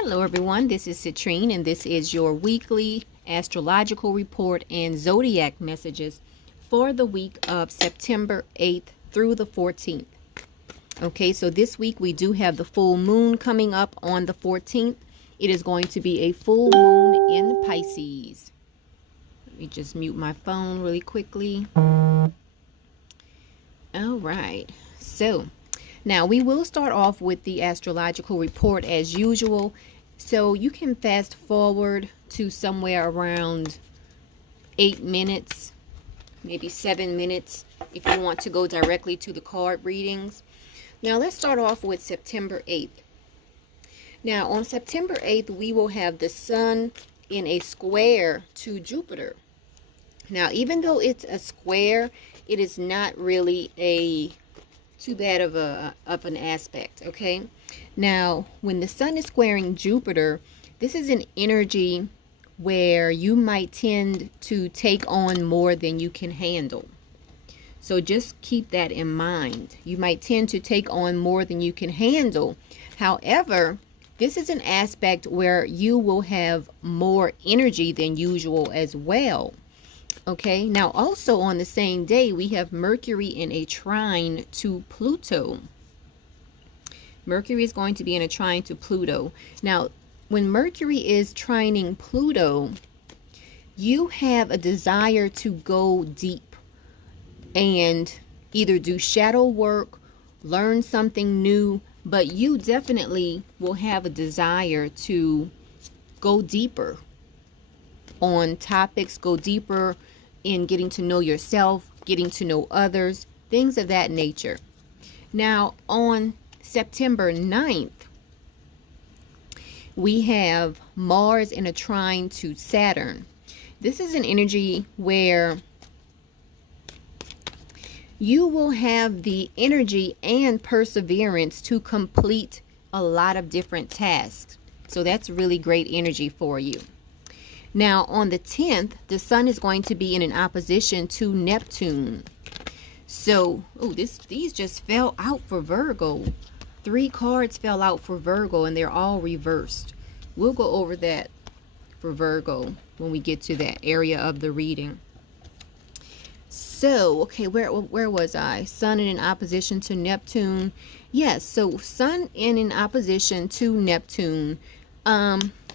Hello everyone, this is Citrine and this is your weekly astrological report and zodiac messages for the week of September 8th through the 14th. Okay, so this week we do have the full moon coming up on the 14th. It is going to be a full moon in Pisces. Let me just mute my phone really quickly. All right, so now we will start off with the astrological report as usual. So you can fast forward to somewhere around 8 minutes, maybe 7 minutes, if you want to go directly to the card readings. Now let's start off with September 8th. Now on September 8th, we will have the sun in a square to Jupiter. Now, even though it's a square, it is not really too bad of an aspect, okay? Now, when the sun is squaring Jupiter, this is an energy where you might tend to take on more than you can handle. So just keep that in mind. You might tend to take on more than you can handle. However, this is an aspect where you will have more energy than usual as well. Okay, now also on the same day, we have Mercury in a trine to Pluto. Mercury is going to be in a trine to Pluto. Now, when Mercury is trining Pluto, you have a desire to go deep and either do shadow work, learn something new, but you definitely will have a desire to go deeper on topics, go deeper in getting to know yourself, getting to know others, things of that nature. Now, on September 9th, we have Mars in a trine to Saturn. This is an energy where you will have the energy and perseverance to complete a lot of different tasks. So that's really great energy for you. Now, on the 10th, the sun is going to be in an opposition to Neptune. So, these just fell out for Virgo. 3 cards fell out for Virgo, and they're all reversed. We'll go over that for Virgo when we get to that area of the reading. So, okay, where was I? Sun in an opposition to Neptune. Yes, so sun in an opposition to Neptune.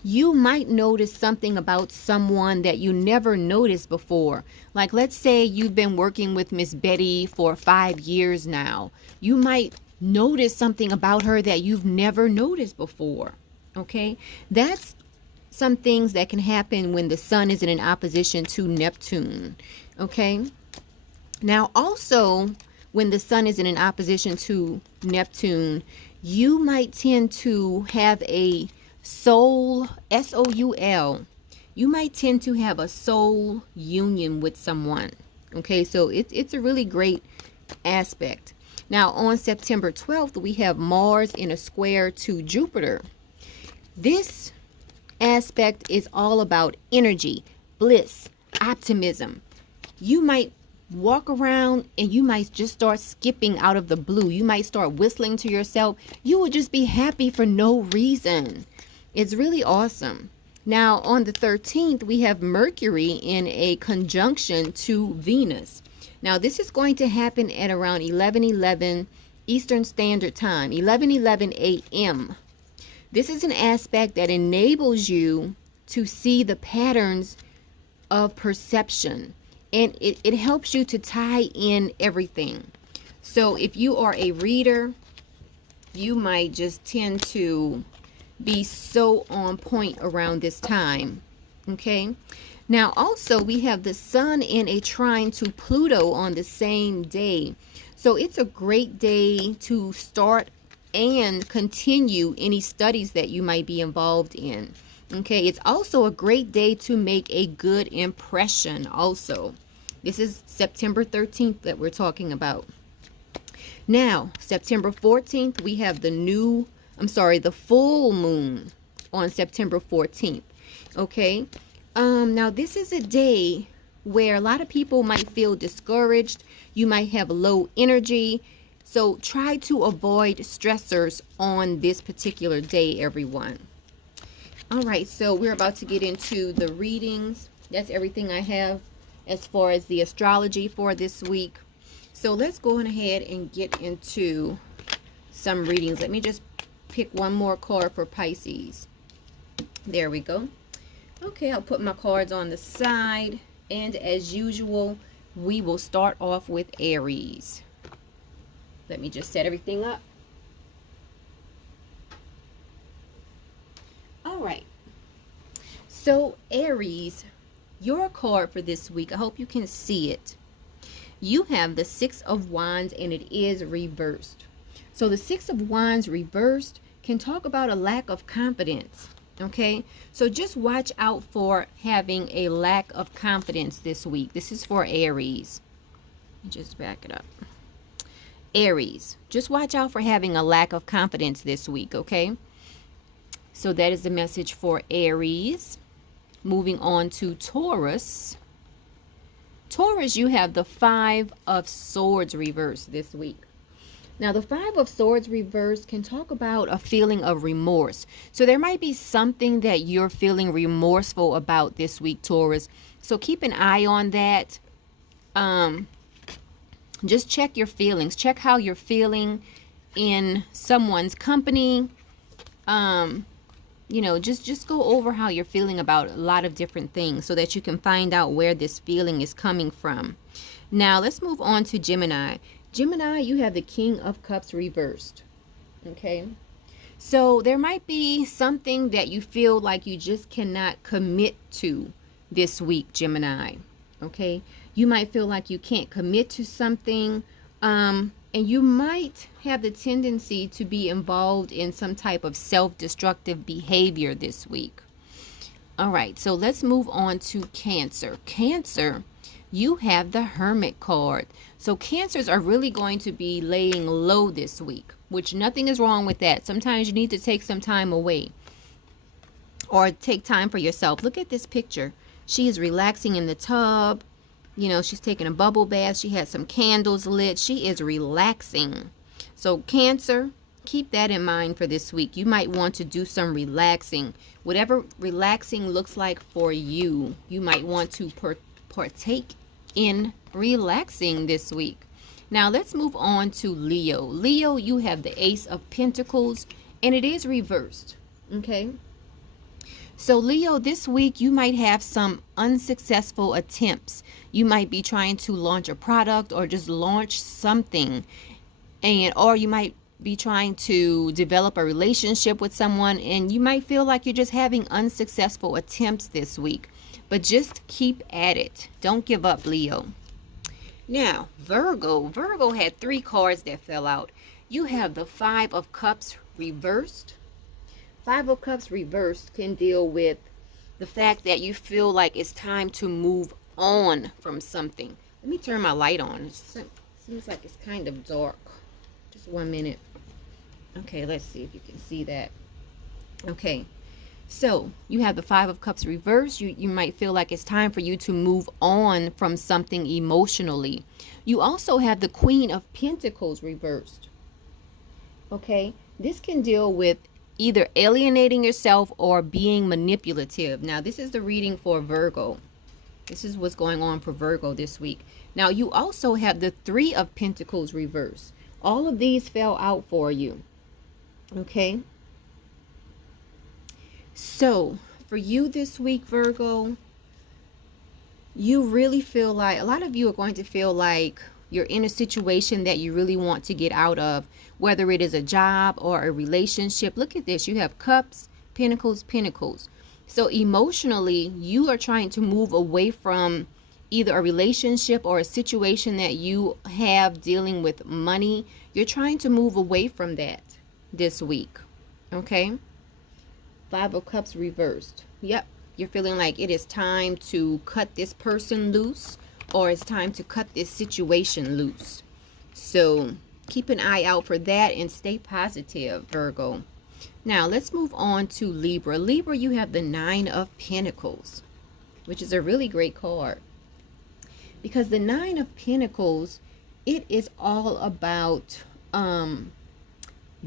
You might notice something about someone that you never noticed before. Like, let's say you've been working with Miss Betty for 5 years now. You might notice something about her that you've never noticed before. Okay? That's some things that can happen when the sun is in an opposition to Neptune. Okay? Now, also, when the sun is in an opposition to Neptune, you might tend to have a soul, S-O-U-L. You might tend to have a soul union with someone. Okay, so it's a really great aspect. Now, on September 12th, we have Mars in a square to Jupiter. This aspect is all about energy, bliss, optimism. You might walk around and you might just start skipping out of the blue. You might start whistling to yourself. You will just be happy for no reason. It's really awesome. Now, on the 13th, we have Mercury in a conjunction to Venus. Now, this is going to happen at around 11:11 Eastern Standard Time, 11:11 a.m. This is an aspect that enables you to see the patterns of perception, and it helps you to tie in everything. So if you are a reader, you might just tend to be so on point around this time. Okay, now also we have the sun in a trine to Pluto on the same day, so it's a great day to start and continue any studies that you might be involved in. Okay, it's also a great day to make a good impression. Also, this is September 13th that we're talking about. Now, September 14th, we have the full moon on September 14th. Okay, now this is a day where a lot of people might feel discouraged. You might have low energy. So try to avoid stressors on this particular day, everyone. All right, so we're about to get into the readings. That's everything I have as far as the astrology for this week. So let's go ahead and get into some readings. Let me just pick one more card for Pisces. There we go. Okay, I'll put my cards on the side. And as usual, we will start off with Aries. Let me just set everything up. All right. So Aries, your card for this week, I hope you can see it. You have the Six of Wands and it is reversed. So the Six of Wands reversed can talk about a lack of confidence. Okay, so just watch out for having a lack of confidence this week. This is for Aries. Just back it up. Aries, just watch out for having a lack of confidence this week, okay? So that is the message for Aries. Moving on to Taurus. Taurus, you have the Five of Swords reversed this week. Now, the Five of Swords reversed can talk about a feeling of remorse. So there might be something that you're feeling remorseful about this week, Taurus. So keep an eye on that. Just check your feelings. Check how you're feeling in someone's company. You know, just go over how you're feeling about a lot of different things so that you can find out where this feeling is coming from. Now, let's move on to Gemini. Gemini, you have the King of Cups reversed. Okay. So there might be something that you feel like you just cannot commit to this week, Gemini. Okay. You might feel like you can't commit to something. And you might have the tendency to be involved in some type of self-destructive behavior this week. All right. So let's move on to Cancer. Cancer, you have the Hermit card. So Cancers are really going to be laying low this week, which nothing is wrong with that. Sometimes you need to take some time away or take time for yourself. Look at this picture. She is relaxing in the tub. You know, she's taking a bubble bath. She has some candles lit. She is relaxing. So Cancer, keep that in mind for this week. You might want to do some relaxing. Whatever relaxing looks like for you, you might want to partake in relaxing this week. Now let's move on to Leo. Leo, you have the Ace of Pentacles and it is reversed. Okay. So Leo, this week you might have some unsuccessful attempts. You might be trying to launch a product or just launch something, or you might be trying to develop a relationship with someone and you might feel like you're just having unsuccessful attempts this week. But just keep at it. Don't give up, Leo. Now, Virgo. Virgo had 3 cards that fell out. You have the Five of Cups reversed. Five of Cups reversed can deal with the fact that you feel like it's time to move on from something. Let me turn my light on. It seems like it's kind of dark. Just 1 minute. Okay, let's see if you can see that. Okay. So you have the Five of Cups reversed. You might feel like it's time for you to move on from something emotionally. You also have the Queen of Pentacles reversed. Okay, this can deal with either alienating yourself or being manipulative. Now, this is the reading for Virgo. This is what's going on for Virgo this week. Now, you also have the Three of Pentacles reversed. All of these fell out for you. Okay. So, for you this week, Virgo, you really feel like, a lot of you are going to feel like you're in a situation that you really want to get out of, whether it is a job or a relationship. Look at this. You have Cups, Pentacles, Pentacles. So, emotionally, you are trying to move away from either a relationship or a situation that you have dealing with money. You're trying to move away from that this week. Okay? Five of Cups reversed. Yep. You're feeling like it is time to cut this person loose or it's time to cut this situation loose. So keep an eye out for that and stay positive, Virgo. Now let's move on to Libra. Libra, you have the Nine of Pentacles, which is a really great card. Because the Nine of Pentacles, it is all about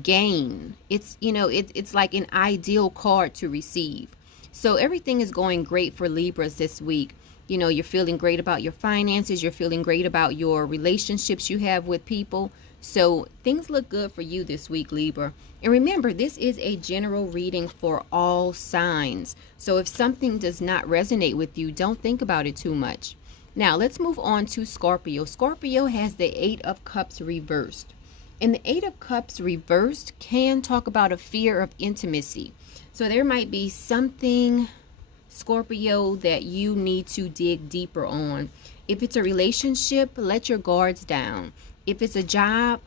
gain. It's, it's like an ideal card to receive. So everything is going great for Libras this week. You're feeling great about your finances. You're feeling great about your relationships you have with people. So things look good for you this week, Libra. And remember, this is a general reading for all signs. So if something does not resonate with you, don't think about it too much. Now let's move on to Scorpio. Scorpio has the Eight of Cups reversed. And the Eight of Cups reversed can talk about a fear of intimacy. So there might be something, Scorpio, that you need to dig deeper on. If it's a relationship, let your guards down. If it's a job,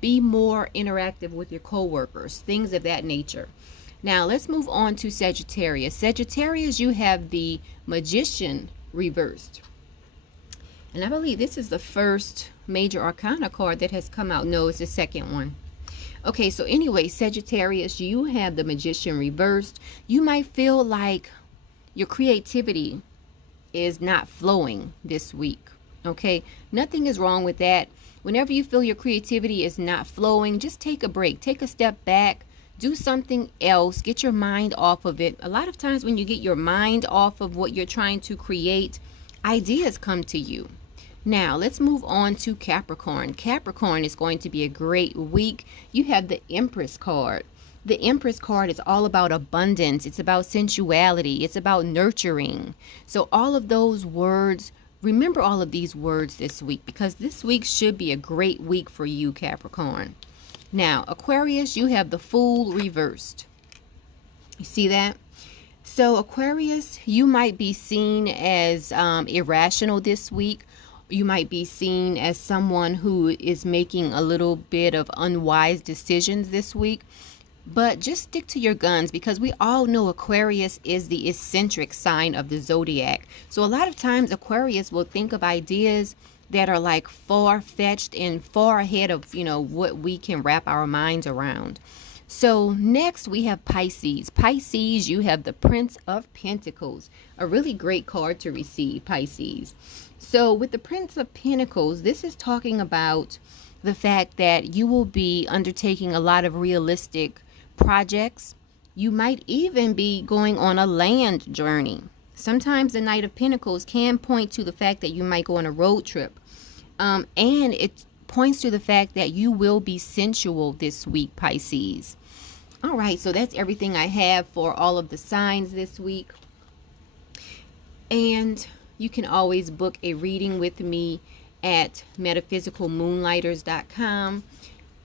be more interactive with your coworkers, things of that nature. Now let's move on to Sagittarius. Sagittarius, you have the Magician reversed. And I believe this is the first major arcana card that has come out. No, it's the second one. Okay, so anyway, Sagittarius, you have the Magician reversed. You might feel like your creativity is not flowing this week. Okay, nothing is wrong with that. Whenever you feel your creativity is not flowing, just take a break, take a step back, do something else, get your mind off of it. A lot of times when you get your mind off of what you're trying to create, ideas come to you. Now, let's move on to Capricorn. Capricorn is going to be a great week. You have the Empress card. The Empress card is all about abundance. It's about sensuality. It's about nurturing. So all of those words, remember all of these words this week, because this week should be a great week for you, Capricorn. Now, Aquarius, you have the Fool reversed. You see that? So Aquarius, you might be seen as irrational this week. You might be seen as someone who is making a little bit of unwise decisions this week. But just stick to your guns, because we all know Aquarius is the eccentric sign of the zodiac. So a lot of times Aquarius will think of ideas that are like far-fetched and far ahead of, what we can wrap our minds around. So next we have Pisces. Pisces, you have the Prince of Pentacles. A really great card to receive, Pisces. So with the Prince of Pentacles, this is talking about the fact that you will be undertaking a lot of realistic projects. You might even be going on a land journey. Sometimes the Knight of Pentacles can point to the fact that you might go on a road trip. And it points to the fact that you will be sensual this week, Pisces. All right, so that's everything I have for all of the signs this week. And you can always book a reading with me at metaphysicalmoonlighters.com.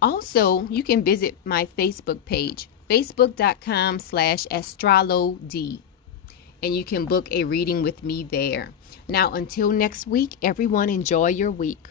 Also, you can visit my Facebook page, facebook.com/astrolod, and you can book a reading with me there. Now, until next week, everyone, enjoy your week.